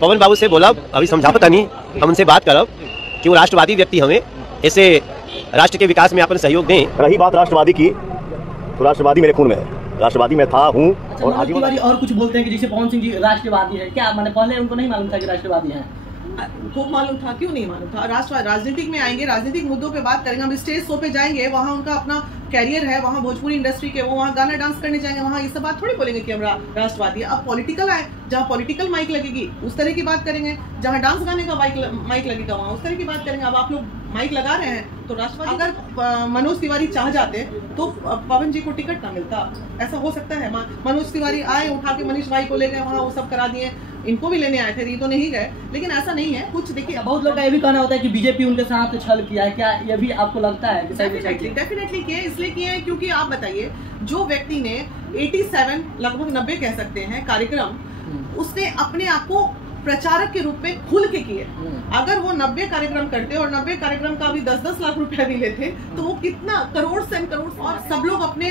पवन बाबू से बोला, अभी समझा पता नहीं, हम उनसे बात करब कि वो राष्ट्रवादी व्यक्ति हमें ऐसे राष्ट्र के विकास में अपन सहयोग दें। रही बात राष्ट्रवादी की, तो राष्ट्रवादी मेरे खून में है, राष्ट्रवादी में था, हूँ। और आजीवन और कुछ बोलते हैं कि जैसे पवन सिंह जी राष्ट्रवादी है, क्या मैंने पहले उनको नहीं मालूम था कि राष्ट्रवादी है? खूब मालूम था, क्यों नहीं मालूम था। राजनीतिक में आएंगे, राजनीतिक मुद्दों पे बात करेंगे, हम स्टेज शो पे जाएंगे, वहाँ उनका अपना कैरियर है, वहाँ भोजपुरी इंडस्ट्री के वो वहाँ गाना डांस करने जाएंगे, वहाँ ये सब बात थोड़ी बोलेंगे कि हम राष्ट्रवादी है। अब पॉलिटिकल आए, जहाँ पॉलिटिकल माइक लगेगी उस तरह की बात करेंगे, जहाँ डांस गाने का माइक लगेगा वहाँ उस तरह की बात करेंगे। अब आप लोग माइक लगा रहे हैं तो राष्ट्रवादी, अगर मनोज तिवारी चाह जाते तो पवन जी को टिकट ना मिलता, ऐसा हो सकता है? मनोज तिवारी आए, उठा के मनीष भाई को ले गए, वहाँ वो सब करा दिए, इनको भी लेने आए थे, ये तो नहीं गए, लेकिन ऐसा नहीं है कुछ। देखिए, बहुत लोग का ये भी कहना होता है कि बीजेपी उनके साथ छल किया है, क्या ये भी आपको लगता है? डेफिनेटली किए, इसलिए किए हैं क्योंकि आप बताइए, जो व्यक्ति ने 87 लगभग 90 कह सकते हैं कार्यक्रम, उसने अपने आप को प्रचारक के रूप में खुल के किए। अगर वो 90 कार्यक्रम करते और 90 कार्यक्रम का भी 10-10 लाख रुपया भी लेते तो वो कितना करोड़ से करोड़, और सब लोग अपने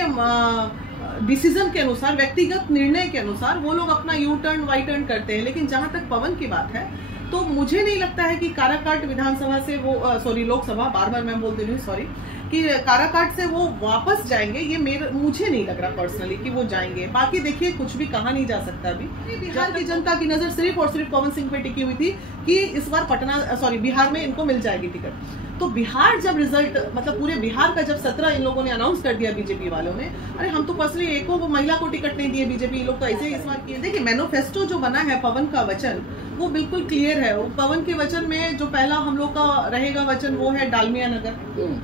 डिसीजन के अनुसार, व्यक्तिगत निर्णय के अनुसार वो लोग अपना यू टर्न वाई टर्न करते हैं। लेकिन जहां तक पवन की बात है तो मुझे नहीं लगता है कि काराकाट विधानसभा से वो लोकसभा, बार बार मैं बोल दे रही हूँ सॉरी, कि काराकाट से वो वापस जाएंगे, ये मुझे नहीं लग रहा पर्सनली कि वो जाएंगे। बाकी देखिए, कुछ भी कहा नहीं जा सकता। अभी बिहार की जनता की नजर सिर्फ और सिर्फ पवन सिंह पे टिकी हुई थी कि इस बार बिहार में इनको मिल जाएगी टिकट। तो बिहार जब रिजल्ट, मतलब पूरे बिहार का जब 17 इन लोगों ने अनाउंस कर दिया बीजेपी वालों ने, अरे हम तो पर्सनली एको वो महिला को टिकट नहीं दिए बीजेपी लोग, तो ऐसे इस बार किए। देखिए, मैनिफेस्टो जो बना है पवन का वचन वो बिल्कुल क्लियर है। पवन के वचन में जो पहला हम लोग का रहेगा वचन वो है डालमिया नगर,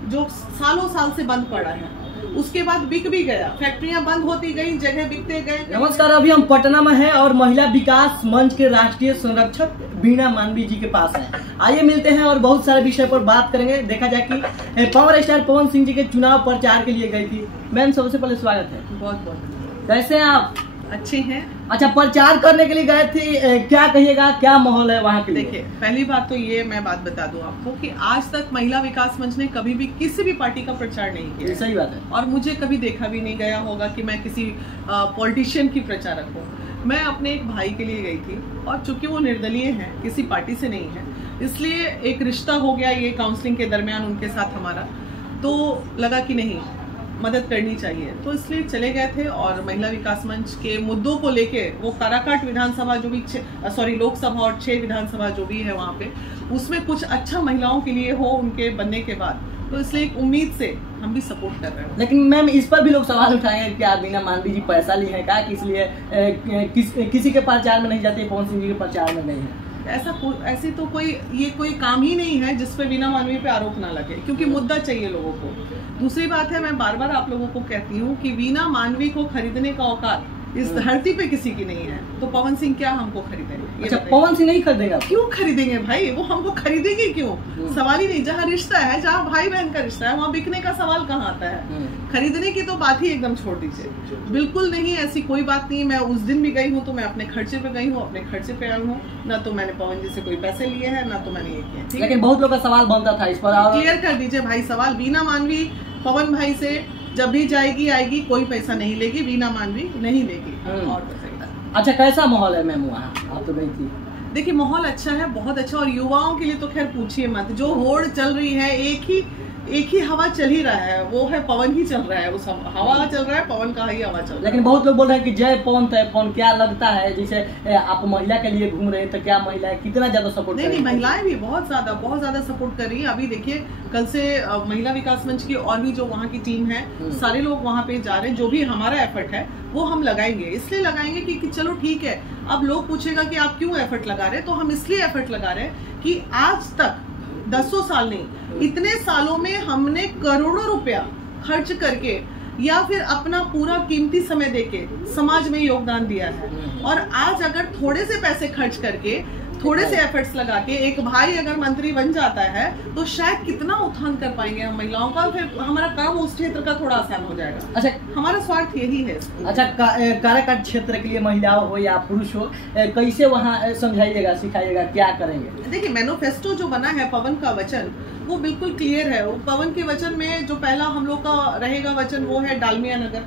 जो सालों साल से बंद पड़ा है, उसके बाद बिक भी गया, फैक्ट्रियां बंद होती गई, जगह बिकते गए। नमस्कार, अभी हम पटना में हैं और महिला विकास मंच के राष्ट्रीय संरक्षक वीणा मानवी जी के पास हैं। आइए मिलते हैं और बहुत सारे विषय पर बात करेंगे। देखा जाए कि पावर स्टार पवन सिंह जी के चुनाव प्रचार के लिए गई थी। मैम, सबसे पहले स्वागत है। बहुत बहुत। कैसे हैं आप? अच्छे हैं। अच्छा, प्रचार करने के लिए गए थे, क्या कहिएगा, क्या माहौल है वहाँ के लिए? देखिए, पहली बात तो ये मैं बात बता दूं आपको कि आज तक महिला विकास मंच ने कभी भी किसी भी पार्टी का प्रचार नहीं किया। सही बात है। और मुझे कभी देखा भी नहीं गया होगा कि मैं किसी पॉलिटिशियन की प्रचारक हूँ। मैं अपने एक भाई के लिए गई थी, और चूंकि वो निर्दलीय हैं, किसी पार्टी से नहीं है, इसलिए एक रिश्ता हो गया ये काउंसलिंग के दरमियान उनके साथ हमारा, तो लगा कि नहीं, मदद करनी चाहिए, तो इसलिए चले गए थे। और महिला विकास मंच के मुद्दों को लेके वो काराकाट विधानसभा जो भी लोकसभा और 6 विधानसभा जो भी है वहाँ पे, उसमें कुछ अच्छा महिलाओं के लिए हो उनके बनने के बाद, तो इसलिए एक उम्मीद से हम भी सपोर्ट कर रहे हैं। लेकिन मैम, इस पर भी लोग सवाल उठाएंगे कि वीणा मानवी जी पैसा ली है क्या, इसलिए किसी के प्रचार में नहीं जाते, पवन सिंह जी के प्रचार में नहीं है? ऐसे तो कोई काम ही नहीं है जिसपे वीणा मानवी पे आरोप ना लगे, क्योंकि मुद्दा चाहिए लोगों को। दूसरी बात है, मैं बार बार आप लोगों को कहती हूँ कि वीणा मानवी को खरीदने का औकात इस धरती पे किसी की नहीं है, तो पवन सिंह क्या हमको खरीदेंगे? अच्छा, पवन सिंह नहीं खरीदेगा? क्यों खरीदेंगे भाई, वो हमको खरीदेंगे क्यों? सवाल ही नहीं। जहाँ रिश्ता है, जहाँ भाई बहन का रिश्ता है, वहाँ बिकने का सवाल कहाँ आता है? खरीदने की तो बात ही एकदम छोड़ दीजिए। बिल्कुल नहीं, ऐसी कोई बात नहीं। मैं उस दिन भी गई हूँ तो मैं अपने खर्चे पे गई हूँ, अपने खर्चे पे आई हूँ, ना तो मैंने पवन जी से कोई पैसे लिए हैं, ना तो मैंने ये किया। लेकिन बहुत लोग का सवाल बनता था इस पर, क्लियर कर दीजिए भाई सवाल। वीणा मानवी पवन भाई से जब भी जाएगी आएगी, कोई पैसा नहीं लेगी, वीणा मानवी नहीं लेगी। और अच्छा, कैसा माहौल है मैम वहाँ? आप तो गई थी। देखिए, माहौल अच्छा है, बहुत अच्छा, और युवाओं के लिए तो खैर पूछिए मत। जो होड़ चल रही है, एक ही हवा चल ही रहा है, वो है पवन ही चल रहा है, उस हवा चल रहा है, पवन का ही हवा चल रहा है। लेकिन बहुत लोग बोल रहे हैं कि जय पवन तय पवन। क्या लगता है, जैसे आप महिला के लिए घूम रहे हैं, तो क्या महिलाएं कितना ज्यादा सपोर्ट? नहीं, महिलाएं भी बहुत ज्यादा सपोर्ट कर रही है। अभी देखिए, कल से महिला विकास मंच की और भी जो वहाँ की टीम है, सारे लोग वहाँ पे जा रहे हैं। जो भी हमारा एफर्ट है वो हम लगाएंगे, इसलिए लगाएंगे कि चलो ठीक है। अब लोग पूछेगा कि आप क्यों एफर्ट लगा रहे हैं, तो हम इसलिए एफर्ट लगा रहे हैं कि आज तक 10 साल नहीं, इतने सालों में हमने करोड़ों रुपया खर्च करके या फिर अपना पूरा कीमती समय देके समाज में योगदान दिया है। और आज अगर थोड़े से पैसे खर्च करके, थोड़े से एफर्ट्स लगा के एक भाई अगर मंत्री बन जाता है, तो शायद कितना उत्थान कर पाएंगे हम महिलाओं का, फिर हमारा काम उस क्षेत्र का थोड़ा आसान हो जाएगा। अच्छा, हमारा स्वार्थ यही है। अच्छा, काराकाट क्षेत्र के लिए महिला हो या पुरुष हो, कैसे वहाँ समझाइएगा, सिखाइएगा, क्या करेंगे? देखिए, मैनिफेस्टो जो बना है पवन का वचन वो बिल्कुल क्लियर है। पवन के वचन में जो पहला हम लोग का रहेगा वचन वो है डालमिया नगर,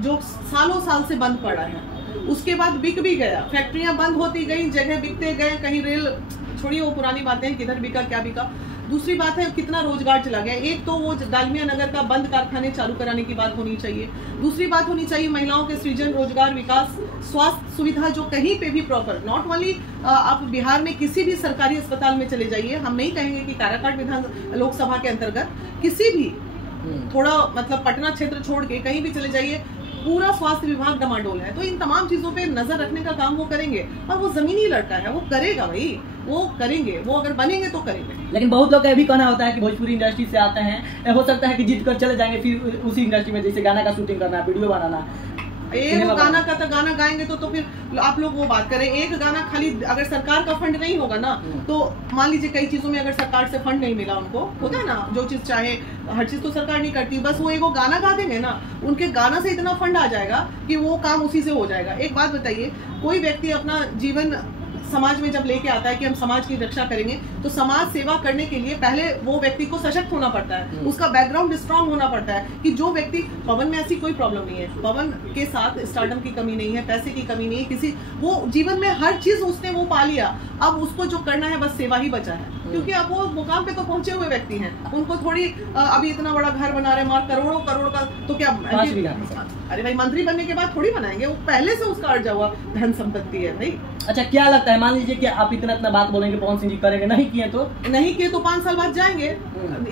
जो सालों साल से बंद पड़ा है, उसके बाद बिक भी गया, फैक्ट्रियां बंद होती गई, जगह बिकते गए, कहीं रेल, छोड़िए वो पुरानी बातें हैं, किधर बिका क्या बिका। दूसरी बात है कितना रोजगार चला गया। एक तो वो डालमिया नगर का बंद कारखाने चालू कराने की बात होनी चाहिए। दूसरी बात होनी चाहिए महिलाओं के सृजन, रोजगार, विकास, स्वास्थ्य सुविधा जो कहीं पे भी प्रॉपर, नॉट ओनली आप बिहार में किसी भी सरकारी अस्पताल में चले जाइए, हम नहीं कहेंगे कि काराकाट विधान लोकसभा के अंतर्गत किसी भी थोड़ा मतलब पटना क्षेत्र छोड़ के कहीं भी चले जाइए, पूरा स्वास्थ्य विभाग डमाडोल है। तो इन तमाम चीजों पे नजर रखने का काम वो करेंगे, और वो जमीनी लड़का है, वो करेगा भाई, वो करेंगे, वो अगर बनेंगे तो करेंगे। लेकिन बहुत लोग का ये भी कहना होता है कि भोजपुरी इंडस्ट्री से आते हैं, हो सकता है कि जीत कर चले जाएंगे, फिर उसी इंडस्ट्री में जैसे गाना का शूटिंग करना, वीडियो बनाना, एक गाना का तो गाना गाएंगे तो फिर आप लोग वो बात करें, एक गाना खाली अगर सरकार का फंड नहीं होगा ना, तो मान लीजिए कई चीजों में अगर सरकार से फंड नहीं मिला उनको, होता है ना, जो चीज चाहे, हर चीज तो सरकार नहीं करती, बस वो एक गाना गा देंगे ना, उनके गाना से इतना फंड आ जाएगा कि वो काम उसी से हो जाएगा। एक बात बताइए, कोई व्यक्ति अपना जीवन समाज में जब लेके आता है कि हम समाज की रक्षा करेंगे, तो समाज सेवा करने के लिए पहले वो व्यक्ति को सशक्त होना पड़ता है, उसका बैकग्राउंड स्ट्रांग होना पड़ता है। कि जो व्यक्ति, पवन में ऐसी कोई प्रॉब्लम नहीं है, पवन के साथ स्टार्टअप की कमी नहीं है, पैसे की कमी नहीं है, किसी वो जीवन में हर चीज उसने वो पा लिया, अब उसको जो करना है बस सेवा ही बचा है। क्योंकि अब वो मुकाम पे तो पहुंचे हुए व्यक्ति हैं, उनको थोड़ी अभी इतना बड़ा घर बना रहे, मार करोड़ों करोड़ का, तो क्या अरे भाई मंत्री बनने के बाद थोड़ी बनाएंगे, वो पहले से उसका अर्जा हुआ धन संपत्ति है भाई। अच्छा, क्या लगता है, मान लीजिए कि आप इतना बात बोलेंगे पवन सिंह जी करेंगे, नहीं किए तो 5 साल बाद जाएंगे।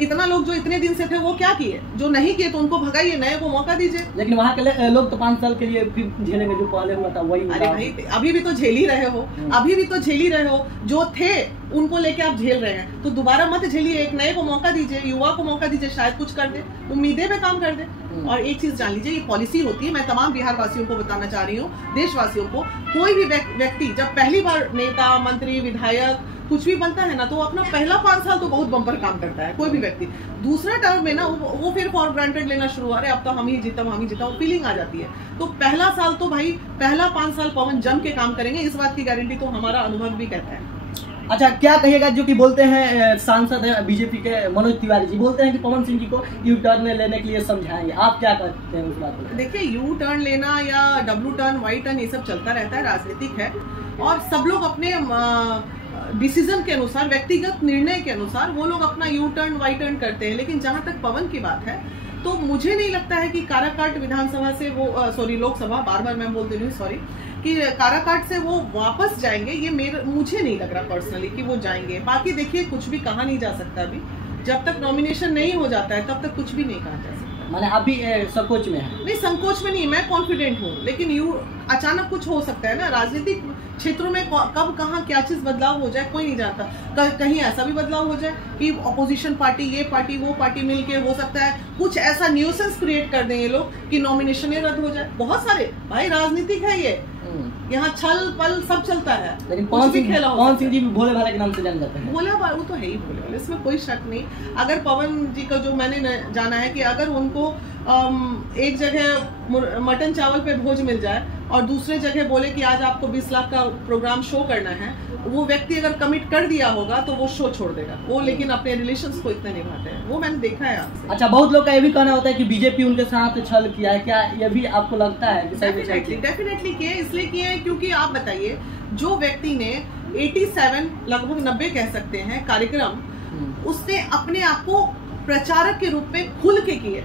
इतना लोग जो इतने दिन से थे वो क्या किए, जो नहीं किए तो उनको भगाइए, नए को मौका दीजिए। लेकिन वहाँ के लोग तो 5 साल के लिए फिर झेलेंगे, जो पहले हुआ था वही। अरे भाई अभी भी तो झेल ही रहे हो, अभी भी तो झेल ही रहे हो, जो थे उनको लेके आप झेल रहे हैं, तो दोबारा मत झेलिए, एक नए को मौका दीजिए, युवा को मौका दीजिए, शायद कुछ कर दे, उम्मीदें पे काम कर दे। और एक चीज जान लीजिए, ये पॉलिसी होती है, मैं तमाम बिहार वासियों को बताना चाह रही हूँ, देशवासियों को, कोई भी व्यक्ति जब पहली बार नेता, मंत्री, विधायक कुछ भी बनता है ना, तो अपना पहला 5 साल तो बहुत बम्पर काम करता है कोई भी व्यक्ति। दूसरा टर्म में ना वो फिर फॉर ग्रांटेड लेना शुरू, अरे अब तो हम ही जीता, फीलिंग आ जाती है। तो पहला साल तो भाई, पहला 5 साल पवन जम के काम करेंगे, इस बात की गारंटी तो हमारा अनुभव भी कहता है। अच्छा, क्या कहिएगा जो कि बोलते हैं सांसद है बीजेपी के मनोज तिवारी जी, बोलते हैं कि पवन सिंह जी को यू टर्न लेने के लिए समझाएंगे, आप क्या कहते हैं उस बात को? देखिए, यू टर्न लेना या डब्लू टर्न, वाई टर्न, ये सब चलता रहता है, राजनीतिक है, और सब लोग अपने डिसीजन के अनुसार, व्यक्तिगत निर्णय के अनुसार वो लोग अपना यू टर्न, वाई टर्न करते हैं। लेकिन जहां तक पवन की बात है, तो मुझे नहीं लगता है कि काराकाट विधानसभा से वो लोकसभा, बार मैं बोल दे रही हूँ, सॉरी, कि काराकाट से वो वापस जाएंगे, ये मुझे नहीं लग रहा पर्सनली कि वो जाएंगे। बाकी देखिए, कुछ भी कहा नहीं जा सकता अभी, जब तक नॉमिनेशन नहीं हो जाता है तब तक कुछ भी नहीं कहा जा सकता। माने अभी संकोच में है? नहीं, संकोच में नहीं, मैं कॉन्फिडेंट हूँ, लेकिन अचानक कुछ हो सकता है ना, राजनीतिक क्षेत्रों में कब कहाँ क्या चीज बदलाव हो जाए कोई नहीं जानता। कहीं ऐसा भी बदलाव हो जाए कि ऑपोजिशन पार्टी, ये पार्टी, वो पार्टी मिलके, हो सकता है कुछ ऐसा न्यूसेंस क्रिएट कर दें ये लोग कि नॉमिनेशन रद्द हो जाए। बहुत सारे भाई, राजनीतिक है ये, यहाँ छल पल सब चलता है। लेकिन पवन सिंह जी भी भोले भाले के नाम से जाने जाते हैं। भोले भाले, वो तो है ही भोले भाले, इसमें कोई शक नहीं। अगर पवन जी का जो मैंने जाना है कि अगर उनको एक जगह मटन चावल पे भोज मिल जाए और दूसरे जगह बोले कि आज आपको 20 लाख का प्रोग्राम शो करना है, वो व्यक्ति अगर कमिट कर दिया होगा तो वो शो छोड़ देगा वो, लेकिन अपने रिलेशंस को इतने निभाते हैं, वो मैंने देखा है आपसे। अच्छा, बहुत लोग का ये भी कहना होता है कि बीजेपी उनके साथ छल किया है, क्या ये भी आपको लगता है? डेफिनेटली किए, इसलिए किए हैं क्योंकि आप बताइए, जो व्यक्ति ने 87 लगभग 90 कह सकते हैं कार्यक्रम, उसने अपने आप को प्रचारक के रूप में खुल के किए।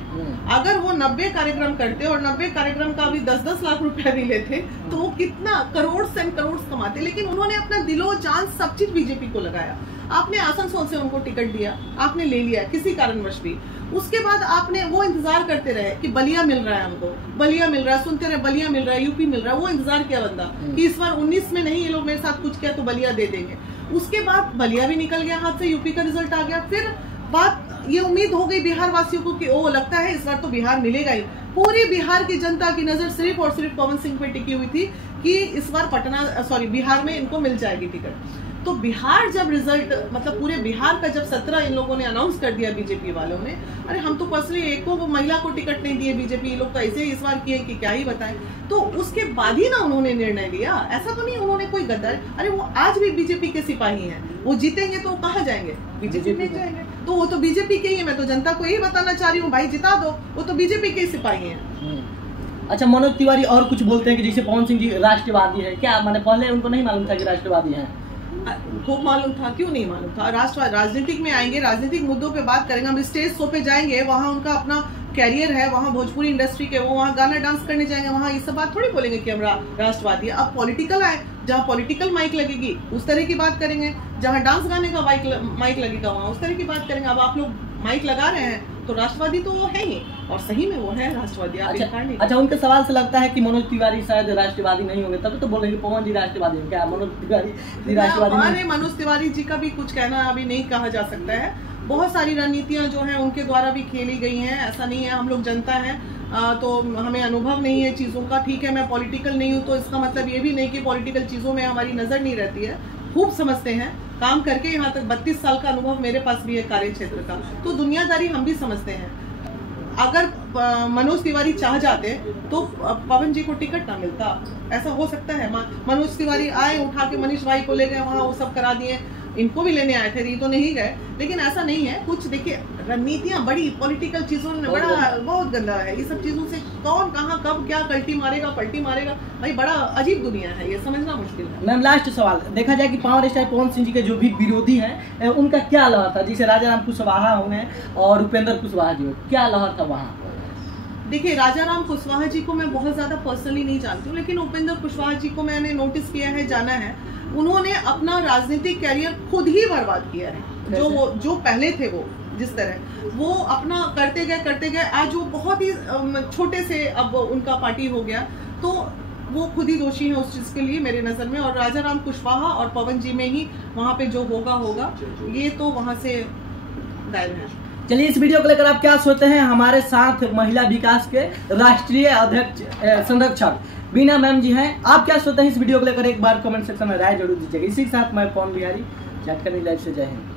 अगर वो 90 कार्यक्रम करते और 90 कार्यक्रम का भी 10-10 लाख रुपया भी लेते, तो वो कितना करोड़ से करोड़ कमाते। लेकिन उन्होंने अपना दिलो जान सब चीज बीजेपी को लगाया। आपने आसनसोल से उनको टिकट दिया, आपने ले लिया किसी कारणवश भी, उसके बाद आपने वो इंतजार करते रहे कि बलिया मिल रहा है, हमको बलिया मिल रहा है, सुनते रहे बलिया मिल रहा है, यूपी मिल रहा है, वो इंतजार किया बंदा कि इस बार 19 में नहीं, ये लोग मेरे साथ कुछ किया तो बलिया दे देंगे। उसके बाद बलिया भी निकल गया हाथ से, यूपी का रिजल्ट आ गया, फिर बात ये उम्मीद हो गई बिहार वासियों को कि ओ लगता है इस बार तो बिहार मिलेगा ही। पूरी बिहार की जनता की नजर सिर्फ और सिर्फ पवन सिंह पे टिकी हुई थी कि इस बार बिहार में इनको मिल जाएगी टिकट। तो बिहार जब रिजल्ट, मतलब पूरे बिहार का जब 17 इन लोगों ने अनाउंस कर दिया बीजेपी वालों ने, अरे हम तो पर्सनली एक को वो महिला को टिकट नहीं दिए बीजेपी, लोग तो ऐसे इस बार किए कि क्या ही बताएं। तो उसके बाद ही ना उन्होंने निर्णय लिया, ऐसा तो नहीं उन्होंने कोई गद्दार, अरे वो आज भी बीजेपी के सिपाही हैं, वो जीतेंगे तो कहाँ जाएंगे, बीजेपी में जाएंगे, तो वो तो बीजेपी के ही है। मैं तो जनता को यही बताना चाह रही हूँ, भाई जिता दो, वो तो बीजेपी के ही सिपाही हैं। अच्छा, मनोज तिवारी और कुछ बोलते हैं कि जैसे पवन सिंह जी राष्ट्रवादी है, क्या मैंने पहले उनको नहीं मालूम था कि राष्ट्रवादी हैं? खूब मालूम था, क्यों नहीं मालूम था। राजनीतिक में आएंगे, राजनीतिक मुद्दों पे बात करेंगे, हम स्टेज शो पे जाएंगे, वहाँ उनका अपना कैरियर है, वहाँ भोजपुरी इंडस्ट्री के, वो वहाँ गाना डांस करने जाएंगे, वहाँ ये सब बात थोड़ी बोलेंगे कि हम राष्ट्रवादी। अब पॉलिटिकल आए, जहाँ पॉलिटिकल माइक लगेगी उस तरह की बात करेंगे, जहाँ डांस गाने का माइक लगेगा वहाँ उस तरह की बात करेंगे। अब आप लोग माइक लगा रहे हैं तो राष्ट्रवादी तो वो है ही, और सही में वो है राष्ट्रवादी। अच्छा, उनके सवाल से लगता है कि मनोज तिवारी शायद राष्ट्रवादी नहीं होंगे, तभी तो बोल रहे हैं कि पवन जी राष्ट्रवादी हैं। क्या मनोज तिवारी राष्ट्रवादी? मनोज तिवारी जी का भी कुछ कहना अभी नहीं कहा जा सकता है। बहुत सारी रणनीतियां जो हैं उनके द्वारा भी खेली गई हैं, ऐसा नहीं है। हम लोग जनता है तो हमें अनुभव नहीं है चीज़ों का। ठीक है, मैं पॉलिटिकल नहीं हूँ तो इसका मतलब ये भी नहीं कि पॉलिटिकल चीज़ों में हमारी नज़र नहीं रहती है। खूब समझते हैं, काम करके यहाँ तक 32 साल का अनुभव मेरे पास भी है कार्य क्षेत्र का, तो दुनियादारी हम भी समझते हैं। अगर मनोज तिवारी चाह जाते तो पवन जी को टिकट ना मिलता, ऐसा हो सकता है? मनोज तिवारी आए, उठा के मनीष भाई को ले गए, वहाँ वो सब करा दिए, इनको भी लेने आए थे, ये तो नहीं गए। लेकिन ऐसा नहीं है कुछ। देखिए, रणनीतियां बड़ी पॉलिटिकल चीजों में बहुत गंदा है। ये सब चीजों से कौन कहाँ कब क्या पलटी मारेगा भाई, बड़ा अजीब दुनिया है, ये समझना मुश्किल है। मैम, लास्ट सवाल, देखा जाए कि पावर स्टार पवन सिंह जी के जो भी विरोधी हैं उनका क्या लहर था? जैसे राजाराम कुशवाहा होंगे और उपेंद्र कुशवाहा जी, क्या लहर था वहाँ? देखिए, राजाराम कुशवाहा जी को मैं बहुत ज्यादा पर्सनली नहीं जानती हूँ, लेकिन उपेंद्र कुशवाहा जी को मैंने नोटिस किया है, जाना है। उन्होंने अपना राजनीतिक कैरियर खुद ही बर्बाद किया है। जो पहले थे वो जिस तरह वो अपना करते गए, आज वो बहुत ही छोटे से अब उनका पार्टी हो गया, तो वो खुद ही दोषी है उस चीज के लिए मेरे नजर में। और राजाराम कुशवाहा और पवन जी में ही वहाँ पे जो होगा, ये तो वहाँ से गायब है। चलिए, इस वीडियो को लेकर आप क्या सोचते हैं? हमारे साथ महिला विकास के राष्ट्रीय अध्यक्ष संरक्षक बीना मैम जी हैं। आप क्या सोचते हैं इस वीडियो को लेकर? एक बार कमेंट सेक्शन में राय जरूर दीजिएगा। इसी के साथ मैं पवन बिहारी, झारखंड लाइव से जय हिंद।